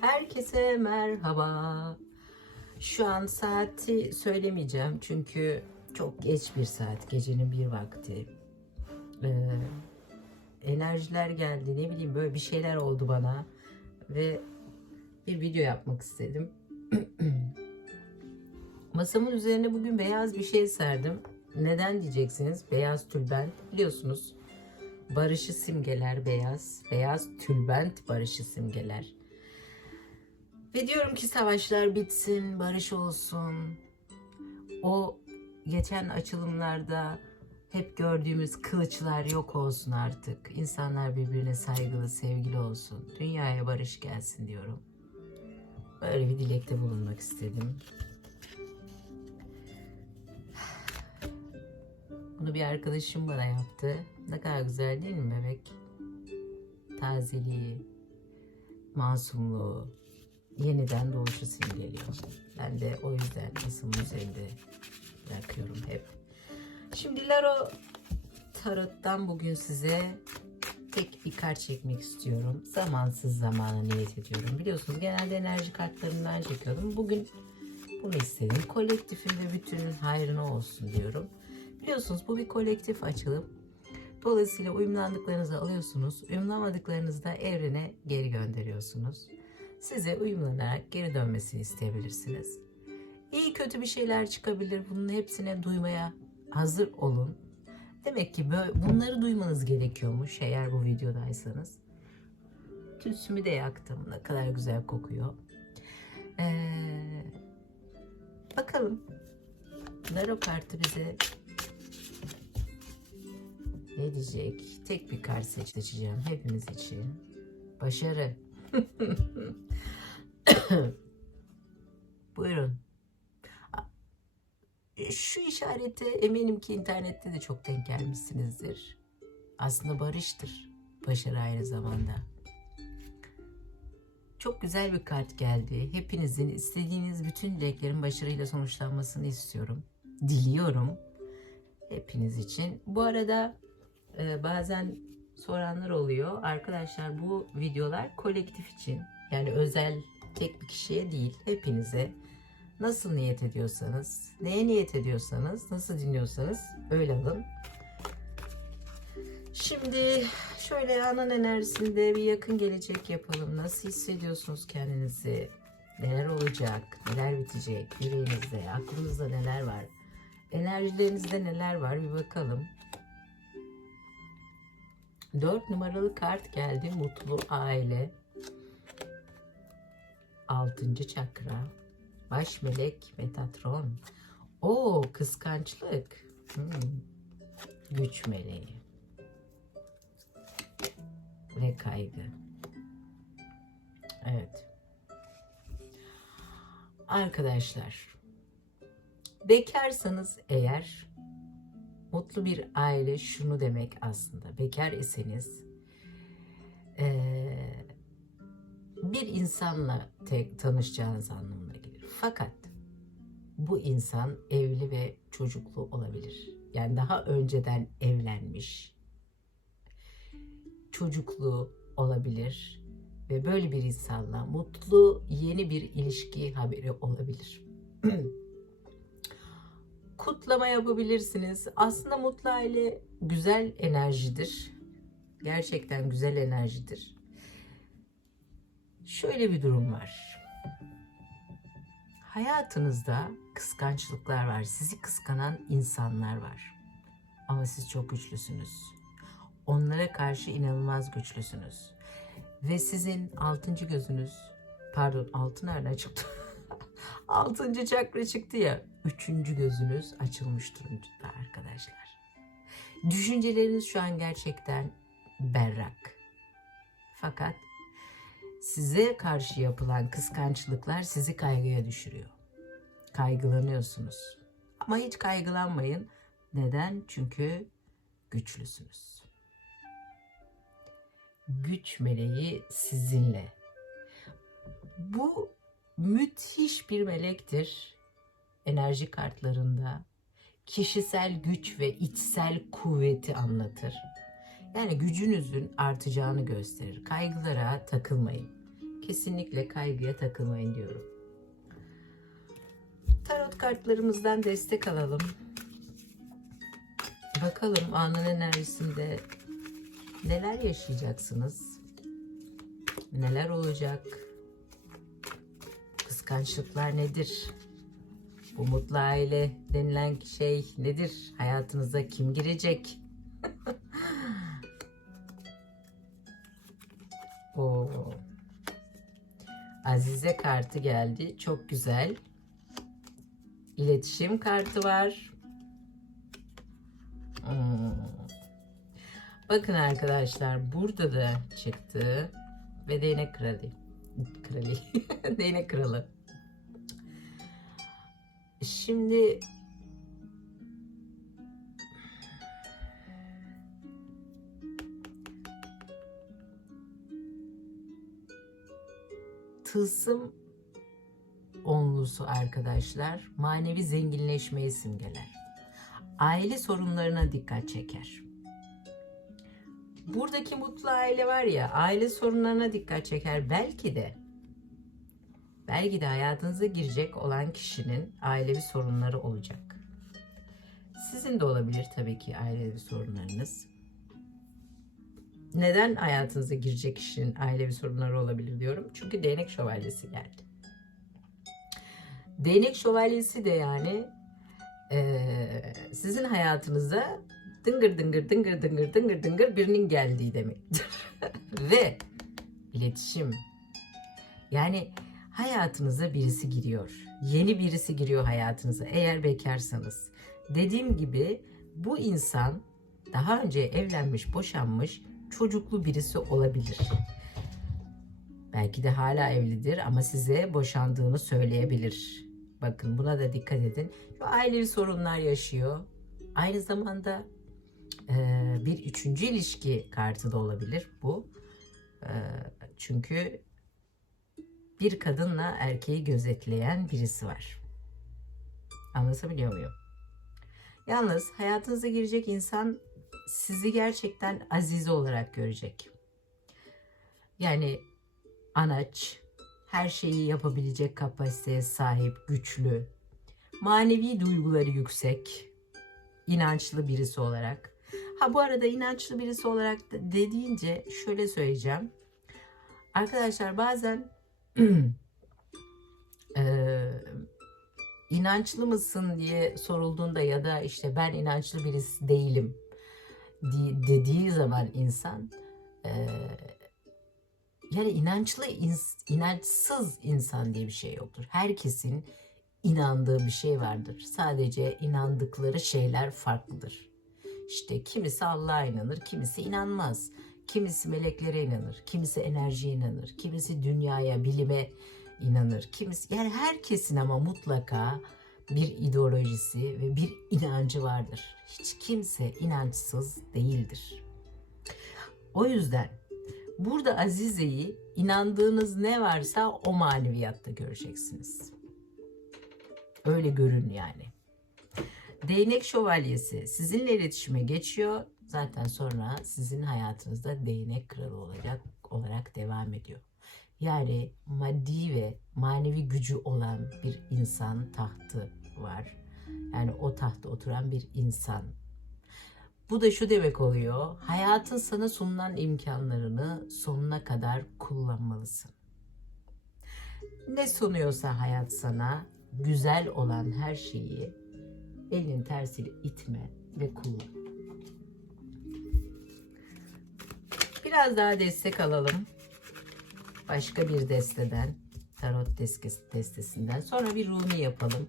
Herkese merhaba. Şu an saati söylemeyeceğim çünkü çok geç bir saat, gecenin bir vakti. Ee, enerjiler geldi, ne bileyim böyle bir şeyler oldu bana ve bir video yapmak istedim. Masamın üzerine bugün beyaz bir şey serdim. Neden diyeceksiniz? Beyaz tülbent biliyorsunuz. Barışı simgeler beyaz. Beyaz tülbent barışı simgeler. Ve diyorum ki savaşlar bitsin, barış olsun. O geçen açılımlarda hep gördüğümüz kılıçlar yok olsun artık. İnsanlar birbirine saygılı, sevgili olsun. Dünyaya barış gelsin diyorum. Böyle bir dilekte bulunmak istedim. Bunu bir arkadaşım bana yaptı. Ne kadar güzel değil mi bebek? Tazeliği, masumluğu, yeniden doğuşu simgeliyor. Ben de o yüzden masamın üzerinde bırakıyorum hep. Şimdi Laro Tarot'tan bugün size tek bir kart çekmek istiyorum. Zamansız zamana niyet ediyorum. Biliyorsunuz genelde enerji kartlarından çekiyordum. Bugün bunu istedim. Kolektifin ve bütünün hayrına olsun diyorum. Biliyorsunuz bu bir kolektif açılım. Dolayısıyla uyumlandıklarınızı alıyorsunuz. Uyumlamadıklarınızı da evrene geri gönderiyorsunuz. Size uyumlanarak geri dönmesini isteyebilirsiniz. İyi kötü bir şeyler çıkabilir. Bunun hepsine duymaya hazır olun. Demek ki böyle, bunları duymanız gerekiyormuş eğer bu videodaysanız. Tütsümü de yaktım. Ne kadar güzel kokuyor. Ee, bakalım. Laro kartı bize ne diyecek? Tek bir kart seçeceğim hepimiz için. Başarı. Buyurun. Şu işarete eminim ki internette de çok denk gelmişsinizdir. Aslında barıştır. Başarı aynı zamanda. Çok güzel bir kart geldi. Hepinizin istediğiniz bütün dileklerin başarıyla sonuçlanmasını istiyorum. Diliyorum. Hepiniz için. Bu arada e, bazen soranlar oluyor. Arkadaşlar bu videolar kolektif için. Yani özel tek bir kişiye değil. Hepinize nasıl niyet ediyorsanız, neye niyet ediyorsanız, nasıl dinliyorsanız öyle alın. Şimdi şöyle anan enerjisinde bir yakın gelecek yapalım. Nasıl hissediyorsunuz kendinizi? Neler olacak? Neler bitecek? Yüreğinizde, aklınızda neler var? Enerjilerinizde neler var? Bir bakalım. Dört numaralı kart geldi. Mutlu aile. Altıncı çakra. Baş melek Metatron. O kıskançlık. Hmm. Güç meleği. Ve kaygı. Evet. Arkadaşlar. Bekarsanız eğer mutlu bir aile şunu demek aslında. Bekar iseniz eee, bir insanla te- tanışacağınız anlamına gelir. Fakat bu insan evli ve çocuklu olabilir. Yani daha önceden evlenmiş, çocuklu olabilir ve böyle bir insanla mutlu yeni bir ilişki haberi olabilir. Kutlama yapabilirsiniz. Aslında mutlu aile güzel enerjidir. Gerçekten güzel enerjidir. Şöyle bir durum var. Hayatınızda kıskançlıklar var. Sizi kıskanan insanlar var. Ama siz çok güçlüsünüz. Onlara karşı inanılmaz güçlüsünüz. Ve sizin altıncı gözünüz, pardon altı nereden çıktı? altıncı çakra çıktı ya. Üçüncü gözünüz açılmış durumda arkadaşlar. Düşünceleriniz şu an gerçekten berrak. Fakat size karşı yapılan kıskançlıklar sizi kaygıya düşürüyor. Kaygılanıyorsunuz. Ama hiç kaygılanmayın. Neden? Çünkü güçlüsünüz. Güç meleği sizinle. Bu müthiş bir melektir. Enerji kartlarında kişisel güç ve içsel kuvveti anlatır. Yani gücünüzün artacağını gösterir. Kaygılara takılmayın. kesinlikle kaygıya takılmayın diyorum. Tarot kartlarımızdan destek alalım. Bakalım anın enerjisinde neler yaşayacaksınız? Neler olacak? Kıskançlıklar nedir? Bu mutlu aile denilen şey nedir? Hayatınıza kim girecek? Azize kartı geldi. Çok güzel. İletişim kartı var. Hmm. Bakın arkadaşlar burada da çıktı ve değnek kralı. Kralı. değnek kralı. Şimdi tılsım onlusu arkadaşlar manevi zenginleşmeyi simgeler. Aile sorunlarına dikkat çeker. Buradaki mutlu aile var ya aile sorunlarına dikkat çeker. Belki de belki de hayatınıza girecek olan kişinin ailevi sorunları olacak. Sizin de olabilir tabii ki ailevi sorunlarınız. Neden hayatınıza girecek kişinin ailevi sorunları olabilir diyorum. Çünkü değnek şövalyesi geldi. Değnek şövalyesi de yani eee, sizin hayatınıza dıngır dıngır dıngır dıngır dıngır dıngır birinin geldiği demektir. Ve iletişim. Yani hayatınıza birisi giriyor. Yeni birisi giriyor hayatınıza eğer bekarsanız. Dediğim gibi bu insan daha önce evlenmiş, boşanmış, çocuklu birisi olabilir. Belki de hala evlidir ama size boşandığını söyleyebilir. Bakın buna da dikkat edin. Şu ailevi sorunlar yaşıyor. Aynı zamanda e, bir üçüncü ilişki kartı da olabilir bu. E, çünkü bir kadınla erkeği gözetleyen birisi var. Anlatabiliyor muyum? Yalnız hayatınıza girecek insan sizi gerçekten azize olarak görecek. Yani anaç, her şeyi yapabilecek kapasiteye sahip, güçlü, manevi duyguları yüksek, inançlı birisi olarak. Ha bu arada inançlı birisi olarak da dediğince şöyle söyleyeceğim. Arkadaşlar bazen eee, inançlı mısın diye sorulduğunda ya da işte ben inançlı birisi değilim dediği zaman insan eee, yani inançlı inançsız insan diye bir şey yoktur. Herkesin inandığı bir şey vardır. Sadece inandıkları şeyler farklıdır. İşte kimisi Allah'a inanır, kimisi inanmaz. Kimisi meleklere inanır, kimisi enerjiye inanır, kimisi dünyaya, bilime inanır. Kimisi yani herkesin ama mutlaka bir ideolojisi ve bir inancı vardır. Hiç kimse inançsız değildir. O yüzden burada Azize'yi inandığınız ne varsa o maneviyatta göreceksiniz. Öyle görün yani. Değnek şövalyesi sizinle iletişime geçiyor. Zaten sonra sizin hayatınızda değnek kralı olacak olarak devam ediyor. Yani maddi ve manevi gücü olan bir insan tahtı var. Yani o tahtta oturan bir insan. Bu da şu demek oluyor. Hayatın sana sunulan imkanlarını sonuna kadar kullanmalısın. Ne sunuyorsa hayat sana güzel olan her şeyi elin tersiyle itme ve kullan. Biraz daha destek alalım. Başka bir desteden, tarot destesinden. Sonra bir Rumi yapalım.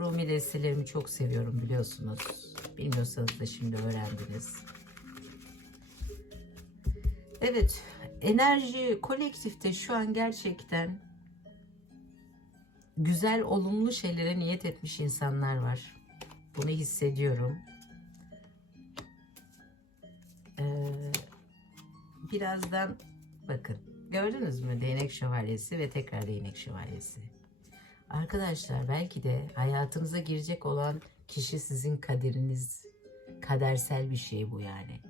Rumi destelerimi çok seviyorum biliyorsunuz. Bilmiyorsanız da şimdi öğrendiniz. Evet, enerji kolektifte şu an gerçekten güzel, olumlu şeylere niyet etmiş insanlar var. Bunu hissediyorum. Ee, birazdan bakın gördünüz mü değnek şövalyesi ve tekrar değnek şövalyesi. Arkadaşlar belki de hayatınıza girecek olan kişi sizin kaderiniz. Kadersel bir şey bu yani.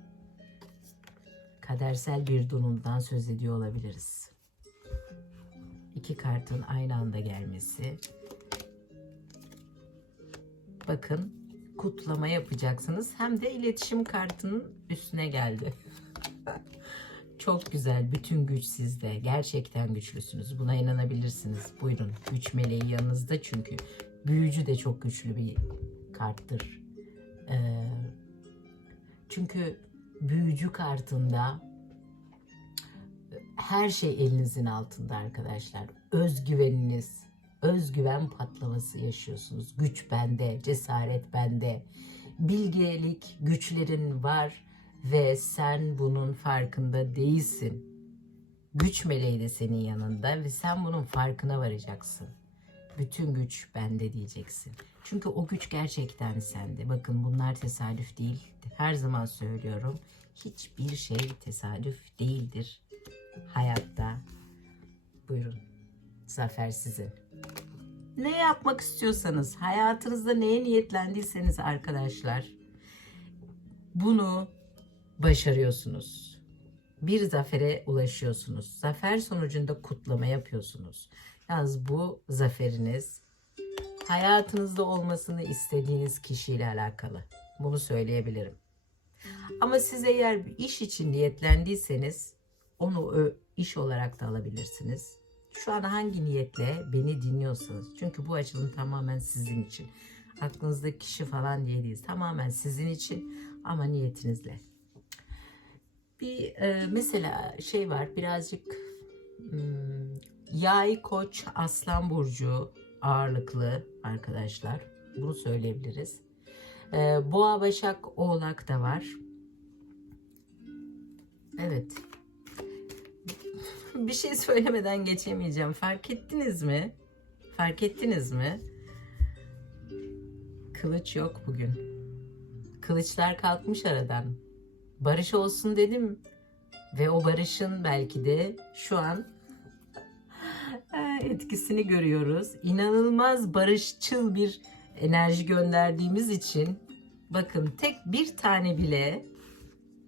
Kadersel bir durumdan söz ediyor olabiliriz. iki kartın aynı anda gelmesi. Bakın kutlama yapacaksınız. Hem de iletişim kartının üstüne geldi. Çok güzel. Bütün güç sizde. Gerçekten güçlüsünüz. Buna inanabilirsiniz. Buyurun. Güç meleği yanınızda çünkü. Büyücü de çok güçlü bir karttır. Ee, çünkü büyücü kartında her şey elinizin altında arkadaşlar. Özgüveniniz, özgüven patlaması yaşıyorsunuz. Güç bende, cesaret bende. Bilgelik, güçlerin var ve sen bunun farkında değilsin. Güç meleği de senin yanında ve sen bunun farkına varacaksın. Bütün güç bende diyeceksin. Çünkü o güç gerçekten sende. Bakın bunlar tesadüf değil. Her zaman söylüyorum. Hiçbir şey tesadüf değildir hayatta. Buyurun. Zafer sizin. Ne yapmak istiyorsanız, hayatınızda neye niyetlendiyseniz arkadaşlar bunu başarıyorsunuz. Bir zafere ulaşıyorsunuz. Zafer sonucunda kutlama yapıyorsunuz. Yalnız bu zaferiniz hayatınızda olmasını istediğiniz kişiyle alakalı. Bunu söyleyebilirim. Ama siz eğer bir iş için niyetlendiyseniz onu iş olarak da alabilirsiniz. Şu an hangi niyetle beni dinliyorsanız. Çünkü bu açılım tamamen sizin için. Aklınızdaki kişi falan diye değil. Tamamen sizin için ama niyetinizle. Bir e, mesela şey var birazcık hmm, yay, koç, aslan burcu ağırlıklı arkadaşlar. Bunu söyleyebiliriz. E, Boğa, Başak, Oğlak da var. Evet. Bir şey söylemeden geçemeyeceğim. Fark ettiniz mi? Fark ettiniz mi? Kılıç yok bugün. Kılıçlar kalkmış aradan. Barış olsun dedim. Ve o barışın belki de şu an etkisini görüyoruz. İnanılmaz barışçıl bir enerji gönderdiğimiz için bakın tek bir tane bile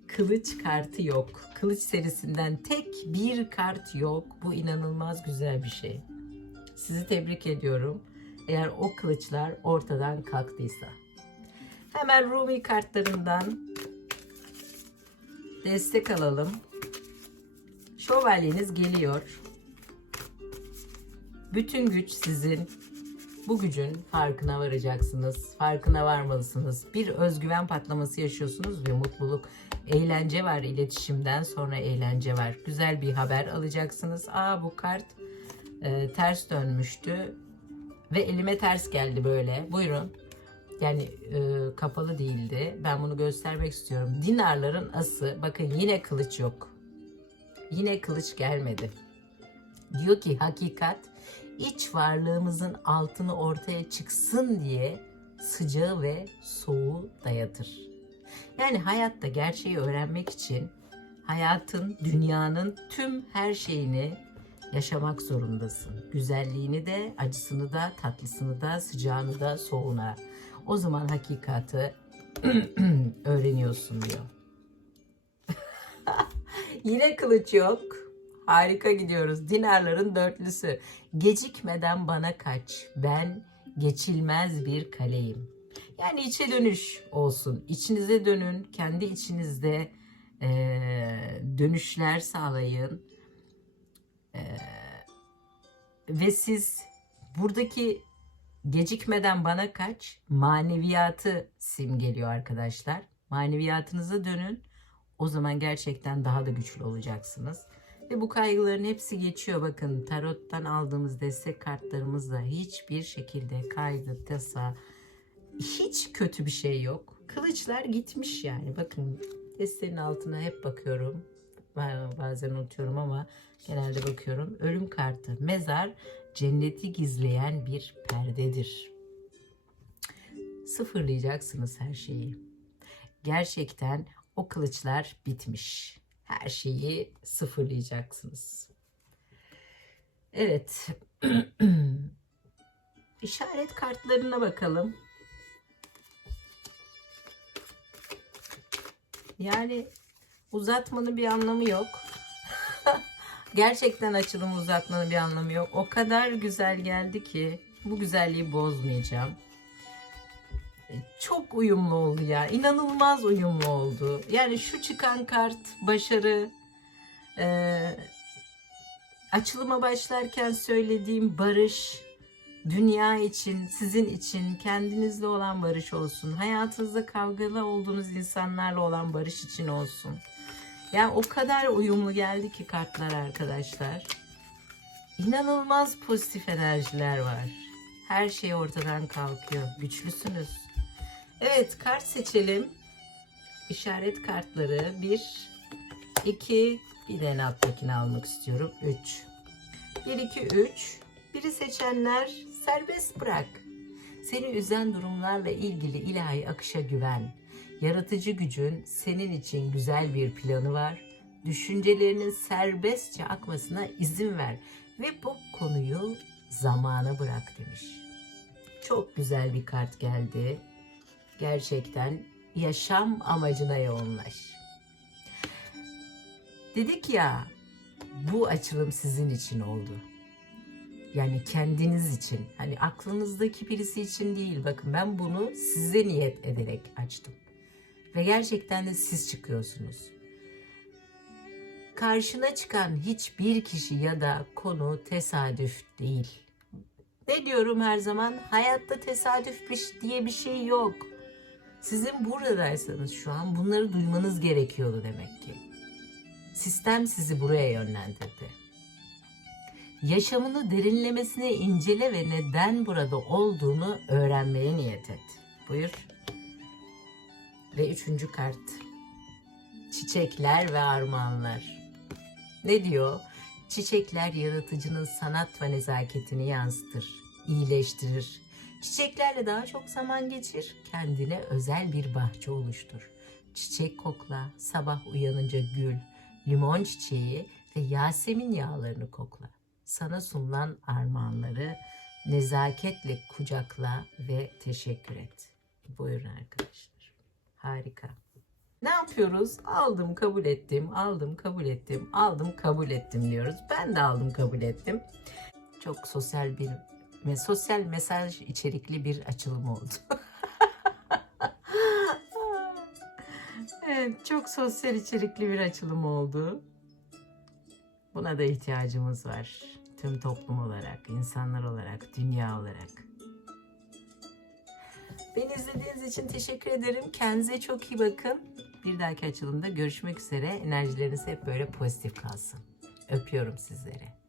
kılıç kartı yok. Kılıç serisinden tek bir kart yok. Bu inanılmaz güzel bir şey. Sizi tebrik ediyorum. Eğer o kılıçlar ortadan kalktıysa. Hemen Rumi kartlarından destek alalım. Şövalyeniz geliyor. Bütün güç sizin. Bu gücün farkına varacaksınız. Farkına varmalısınız. Bir özgüven patlaması yaşıyorsunuz ve mutluluk, eğlence var. İletişimden sonra eğlence var. Güzel bir haber alacaksınız. Aa bu kart e, ters dönmüştü ve elime ters geldi böyle. Buyurun. Yani e, kapalı değildi. Ben bunu göstermek istiyorum. Dinarların ası. Bakın yine kılıç yok. Yine kılıç gelmedi. Diyor ki hakikat iç varlığımızın altını ortaya çıksın diye sıcağı ve soğuğu dayatır. Yani hayatta gerçeği öğrenmek için hayatın, dünyanın tüm her şeyini yaşamak zorundasın. Güzelliğini de, acısını da, tatlısını da, sıcağını da, soğuğuna. O zaman hakikati öğreniyorsun diyor. Yine kılıç yok. Harika gidiyoruz. Dinarların dörtlüsü. Gecikmeden bana kaç. Ben geçilmez bir kaleyim. Yani içe dönüş olsun. İçinize dönün. Kendi içinizde eee, dönüşler sağlayın. Eee, ve siz buradaki gecikmeden bana kaç maneviyatı simgeliyor arkadaşlar. Maneviyatınıza dönün. O zaman gerçekten daha da güçlü olacaksınız. Ve bu kaygıların hepsi geçiyor. Bakın tarottan aldığımız destek kartlarımızda hiçbir şekilde kaygı, tasa, hiç kötü bir şey yok. Kılıçlar gitmiş yani. Bakın desteğin altına hep bakıyorum. Bazen unutuyorum ama genelde bakıyorum. Ölüm kartı, mezar cenneti gizleyen bir perdedir. Sıfırlayacaksınız her şeyi. Gerçekten o kılıçlar bitmiş. Her şeyi sıfırlayacaksınız. Evet. İşaret kartlarına bakalım. Yani uzatmanın bir anlamı yok. Gerçekten açılımı uzatmanın bir anlamı yok. O kadar güzel geldi ki bu güzelliği bozmayacağım. E, Çok uyumlu oldu ya. İnanılmaz uyumlu oldu. Yani şu çıkan kart başarı. Ee, açılıma başlarken söylediğim barış, dünya için, sizin için, kendinizle olan barış olsun. Hayatınızda kavgalı olduğunuz insanlarla olan barış için olsun. Yani o kadar uyumlu geldi ki kartlar arkadaşlar. İnanılmaz pozitif enerjiler var. Her şey ortadan kalkıyor. Güçlüsünüz. Evet kart seçelim. İşaret kartları 1, 2, bir de alttakini almak istiyorum. 3. 1, 2, 3. Biri seçenler serbest bırak. Seni üzen durumlarla ilgili ilahi akışa güven. Yaratıcı gücün senin için güzel bir planı var. Düşüncelerinin serbestçe akmasına izin ver ve bu konuyu zamana bırak demiş. Çok güzel bir kart geldi. Gerçekten yaşam amacına yoğunlaş. Dedik ya bu açılım sizin için oldu. Yani kendiniz için. Hani aklınızdaki birisi için değil. Bakın ben bunu size niyet ederek açtım. Ve gerçekten de siz çıkıyorsunuz. Karşına çıkan hiçbir kişi ya da konu tesadüf değil. Ne diyorum her zaman? Hayatta tesadüf diye bir şey yok. Sizin buradaysanız şu an bunları duymanız gerekiyordu demek ki. Sistem sizi buraya yönlendirdi. Yaşamını derinlemesine incele ve neden burada olduğunu öğrenmeye niyet et. Buyur. Ve üçüncü kart. Çiçekler ve armağanlar. Ne diyor? Çiçekler yaratıcının sanat ve nezaketini yansıtır, iyileştirir. Çiçeklerle daha çok zaman geçir, kendine özel bir bahçe oluştur. Çiçek kokla, sabah uyanınca gül, limon çiçeği ve yasemin yağlarını kokla. Sana sunulan armağanları nezaketle kucakla ve teşekkür et. Buyurun arkadaşlar. Harika. Ne yapıyoruz? Aldım, kabul ettim, aldım, kabul ettim, aldım, kabul ettim diyoruz. Ben de aldım, kabul ettim. Çok sosyal bir ve sosyal mesaj içerikli bir açılım oldu. evet, çok sosyal içerikli bir açılım oldu. Buna da ihtiyacımız var. Tüm toplum olarak, insanlar olarak, dünya olarak. Beni izlediğiniz için teşekkür ederim. Kendinize çok iyi bakın. Bir dahaki açılımda görüşmek üzere. Enerjileriniz hep böyle pozitif kalsın. Öpüyorum sizleri.